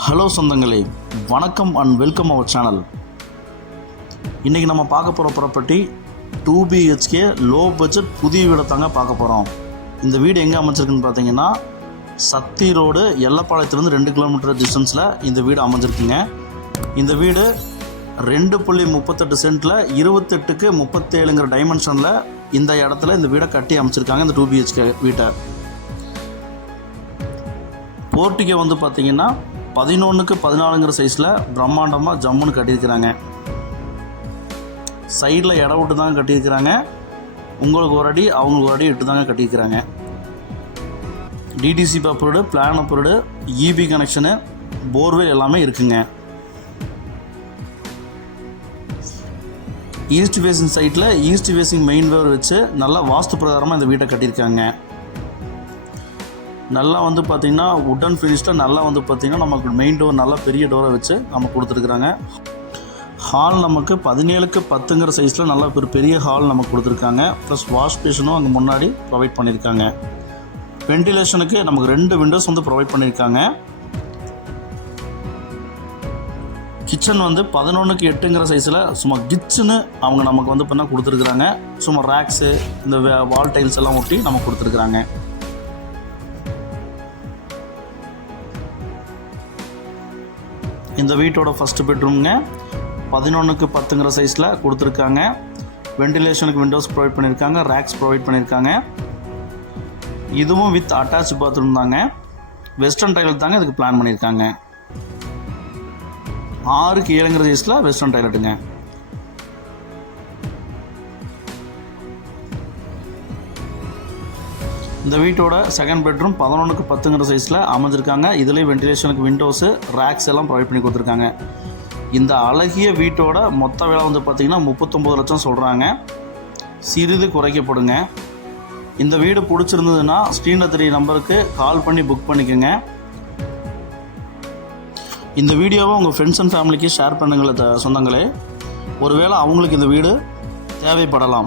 Hello சொந்தங்களே வணக்கம் and welcome our channel. இன்றைக்கி நம்ம பார்க்க போகிற property two BHK low budget புதிய வீடை தாங்க பார்க்க போகிறோம் இந்த வீடு எங்கே அமைச்சிருக்குன்னு பார்த்தீங்கன்னா சத்தி ரோடு எல்லப்பாளையத்துலேருந்து ரெண்டு கிலோமீட்டர் டிஸ்டன்ஸில் இந்த வீடு அமைஞ்சிருக்குங்க. இந்த வீடு ரெண்டு புள்ளி முப்பத்தெட்டு சென்ட்டில் இருபத்தெட்டுக்கு முப்பத்தேழுங்கிற டைமென்ஷனில் இந்த இடத்துல இந்த வீடை கட்டி அமைச்சிருக்காங்க இந்த டூ பிஹெச்கே வீட்டை. போர்ட்டிக்கே வந்து பார்த்தீங்கன்னா பதினொன்றுக்கு பதினாலுங்கிற சைஸில் பிரம்மாண்டமாக ஜம்முன்னு கட்டியிருக்கிறாங்க. சைடில் இடம் விட்டு தாங்க கட்டியிருக்கிறாங்க. உங்களுக்கு ஒரு அடி அவங்களுக்கு ஒரு அடி விட்டு தாங்க கட்டியிருக்கிறாங்க DTC approved plan approved EB connection borewell எல்லாமே இருக்குங்க. ஈஸ்ட் ஃபேஸிங் சைட்டில் ஈஸ்ட் ஃபேஸிங் மெயின் வேர் வச்சு நல்லா வாஸ்து பிரகாரமாக இந்த வீட்டை கட்டியிருக்காங்க. நல்லா வந்து பார்த்திங்கன்னா உட்டன் ஃபினிஷில் நல்லா வந்து பார்த்திங்கன்னா நமக்கு மெயின் டோர் நல்லா பெரிய டோரை வச்சு நம்ம கொடுத்துருக்குறாங்க. ஹால் நமக்கு பதினேழுக்கு பத்துங்கிற சைஸில் நல்லா ஒரு பெரிய ஹால் நமக்கு கொடுத்துருக்காங்க. ப்ளஸ் வாஷ் பேஷனும் அங்கே முன்னாடி ப்ரொவைட் பண்ணியிருக்காங்க வென்டிலேஷனுக்கு நமக்கு ரெண்டு விண்டோஸ் வந்து ப்ரொவைட் பண்ணியிருக்காங்க கிச்சன் வந்து பதினொன்றுக்கு எட்டுங்கிற சைஸில் சும்மா கிச்சனு அவங்க நமக்கு வந்து பண்ணால் கொடுத்துருக்குறாங்க? சும்மா ரேக்ஸு இந்த வால் டைல்ஸ் எல்லாம் ஒட்டி நமக்கு கொடுத்துருக்குறாங்க. இந்த வீட்டோட ஃபஸ்ட்டு பெட்ரூம்ங்க பதினொன்றுக்கு பத்துங்கிற சைஸில் கொடுத்துருக்காங்க. வென்டிலேஷனுக்கு விண்டோஸ் ப்ரொவைட் பண்ணியிருக்காங்க ரேக்ஸ் ப்ரொவைட் பண்ணியிருக்காங்க இதுவும் வித் அட்டாச் பாத்ரூம் தாங்க. வெஸ்டர்ன் டாய்லெட் தாங்க இதுக்கு பிளான் பண்ணியிருக்காங்க ஆறுக்கு ஏழுங்கிற சைஸில் வெஸ்டர்ன் டாய்லெட்டுங்க இந்த வீட்டோட செகண்ட் பெட்ரூம் பதினொன்றுக்கு பத்துங்கிற சைஸில் அமைஞ்சிருக்காங்க. இதுலேயும் வென்டிலேஷனுக்கு விண்டோஸு ரேக்ஸ் எல்லாம் ப்ரொவைட் பண்ணி கொடுத்துருக்காங்க. இந்த அழகிய வீட்டோட மொத்த விலை வந்து பார்த்திங்கன்னா முப்பத்தொம்பது லட்சம் சொல்கிறாங்க சிறிது குறைக்கப்படுங்க. இந்த வீடு பிடிச்சிருந்ததுன்னா ஸ்க்ரீனில் தெரிய நம்பருக்கு கால் பண்ணி புக் பண்ணிக்கோங்க. இந்த வீடியோவை உங்கள் ஃப்ரெண்ட்ஸ் அண்ட் ஃபேமிலிக்கு ஷேர் பண்ணுங்களே த- சொந்தங்களே. ஒருவேளை அவங்களுக்கு இந்த வீடு தேவைப்படலாம்.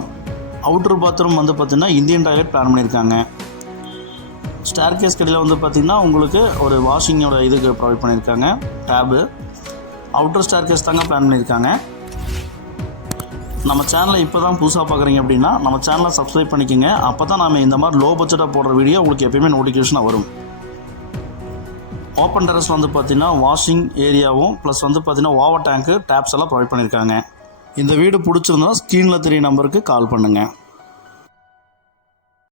அவுட்ரு பாத்ரூம் வந்து பார்த்திங்கன்னா இந்தியன் டாய்லெட் பிளான் பண்ணியிருக்காங்க. ஸ்டார் கேஸ் கடையில் வந்து பார்த்திங்கன்னா உங்களுக்கு ஒரு வாஷிங்கோட இதுக்கு ப்ரொவைட் பண்ணியிருக்காங்க. டேபு அவுட்டர் ஸ்டார் கேஸ் தாங்க பிளான் பண்ணியிருக்காங்க. நம்ம சேனலை இப்போ தான் புதுசாக பார்க்குறீங்க அப்படின்னா நம்ம சேனலை சப்ஸ்கிரைப் பண்ணிக்கோங்க. அப்போ தான் நம்ம இந்த மாதிரி லோ பட்ஜெட்டாக போடுற வீடியோ உங்களுக்கு எப்பயுமே நோட்டிஃபிகேஷனாக வரும். ஓப்பன் டெரஸ் வந்து பார்த்திங்கன்னா வாஷிங் ஏரியாவும் ப்ளஸ் வந்து பார்த்தீங்கன்னா ஓவர் டேங்க்கு டேப்ஸ் எல்லாம் ப்ரொவைட் பண்ணியிருக்காங்க. இந்த வீடு பிடிச்சிருந்தா ஸ்க்ரீனில் தெரிய நம்பருக்கு கால் பண்ணுங்கள்